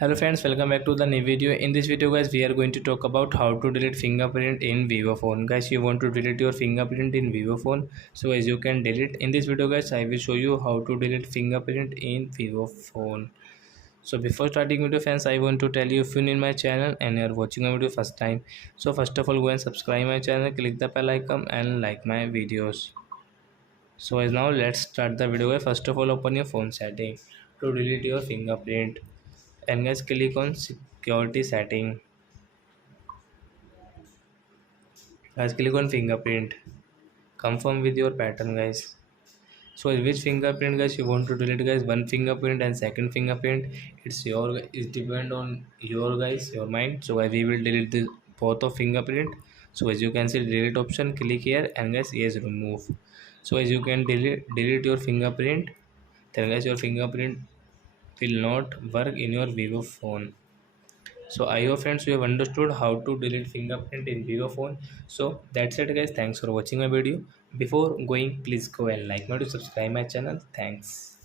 Hello friends, welcome back to the new video. In this video guys, we are going to talk about how to delete fingerprint in Vivo phone. Guys, you want to delete your fingerprint in Vivo phone, so as you can delete. In this video guys, I will show you how to delete fingerprint in Vivo phone. So before starting video fans, I want to tell you, if you new in my channel and you are watching my video first time, so first of all go and subscribe my channel, click the bell icon and like my videos. So as now let's start the video guys. First of all, open your phone setting to delete your fingerprint, and guys click on security setting. Guys click on fingerprint, confirm with your pattern guys. So which fingerprint guys you want to delete guys, one fingerprint and second fingerprint, it's your, it depend on your guys, your mind. So we will delete the both of fingerprint. So as you can see, delete option, click here and guys yes, remove. So as you can delete your fingerprint, then guys your fingerprint will not work in your Vivo phone. So I hope friends you have understood how to delete fingerprint in Vivo phone. So that's it guys, thanks for watching my video. Before going, please go and like me to subscribe my channel. Thanks.